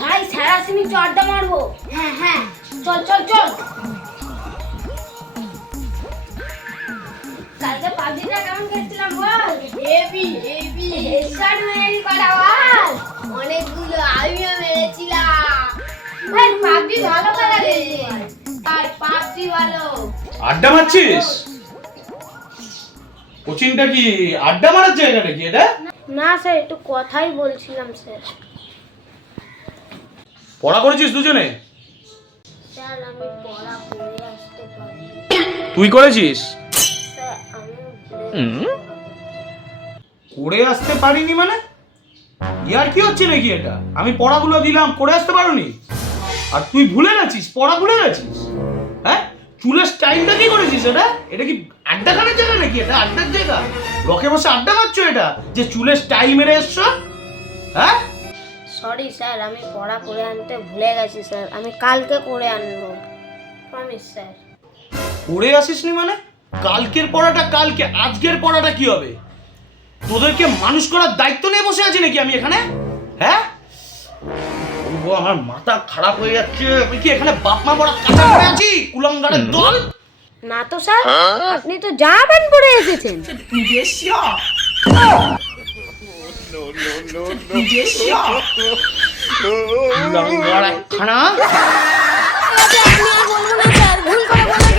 ভাই স্যার আসেনি, চড়টা মারবো। হ্যাঁ হ্যাঁ, চল চল চল। কালকে পাবজিটা কেমন খেলছিলাম বল? হেভি হেভি হেডশট মেরেছি কটা বল? অনেকগুলো আমিও মেরেছিলাম। ভাই পাবজি ভালো খেলা খেলছি ভাই। আর পাবজি ভালো। আড্ডা মারছিস? কোচিংটা কি আড্ডা মারার জায়গা নাকি এটা? না স্যার, একটু কথাই বলছিলাম স্যার। পড়া করেছিস দুজনে? স্যার আমি পড়া করে আসতে পারি। তুই করেছিস? স্যার আমি করে আসতে পারিনি মানে? ইয়ার কি হচ্ছে নাকি এটা? আমি পড়াগুলো দিলাম, করে আসতে পারোনি? আর তুই ভুলে গেছিস? পড়া ভুলে গেছিস? হ্যাঁ, চুলের স্টাইলটা কি করেছিস? এটা কি আড্ডাখানার জায়গা নাকি? এটা আড্ডার জায়গা? রকে বসে আড্ডা মারছো এটা, যে চুলের স্টাইল মেরে এসছো? হ্যাঁ, সরি স্যার, আমি পড়া করে আনতে ভুলে গেছি স্যার। আমি কালকে করে আনবো, প্রমিস স্যার। করে আসিসনি মানে? কালকের পড়াটা কালকে, আজকের পড়াটা কি হবে? তোদেরকে মানুষ করার দায়িত্ব নিয়ে বসে আছি নাকি আমি এখানে? হ্যাঁ, ও আমার মাথা খারাপ হয়ে যাচ্ছে। আমি কি এখানে বাপ মা বড় কাটা করে আছি? কুলাঙ্গারের দল। না তো স্যার, আপনি তো জামা প্যান্ট পরে এসেছেন। কুলাঙ্গার একখানা। আমি আর বলবো না স্যার, ভুল করে বলেছি।